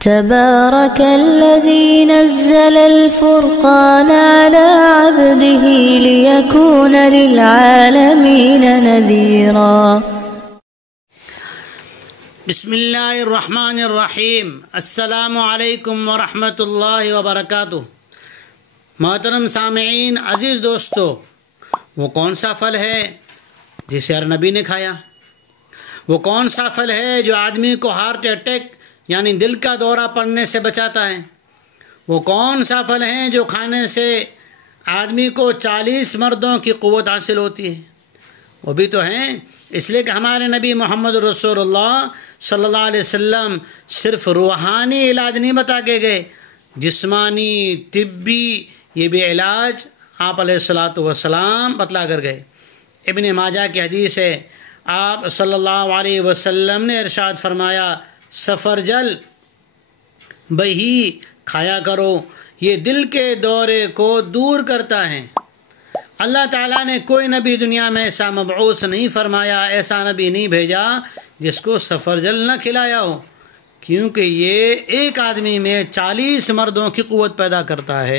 تبارك الذي نزل الفرقان على عبده ليكون للعالمين نذيرا. بسم اللہ الرحمن الرحیم. السلام علیکم ورحمۃ اللہ وبرکاتہ. محترم سامعین، عزیز دوستو، وہ کون سا پھل ہے جسے ہر نبی نے کھایا؟ وہ کون سا پھل ہے جو آدمی کو ہارٹ اٹیک یعنی دل کا دورہ پڑنے سے بچاتا ہے؟ وہ کون سا پھل ہے جو کھانے سے آدمی کو 40 مردوں کی قوت حاصل ہوتی ہے؟ وہ بھی تو ہیں، اس لیے کہ ہمارے نبی محمد رسول اللہ صلی اللہ علیہ وسلم صرف روحانی علاج نہیں بتا کے گئے، جسمانی طبی یہ بھی علاج آپ علیہ الصلاۃ والسلام بتلا کر گئے. ابن ماجہ کی حدیث ہے، آپ صلی اللہ علیہ وسلم نے ارشاد فرمایا، سفرجل بہی کھایا کرو، یہ دل کے دورے کو دور کرتا ہے. اللہ تعالیٰ نے کوئی نبی دنیا میں ایسا مبعوث نہیں فرمایا، ایسا نبی نہیں بھیجا جس کو سفرجل نہ کھلایا ہو، کیونکہ یہ ایک آدمی میں 40 مردوں کی قوت پیدا کرتا ہے.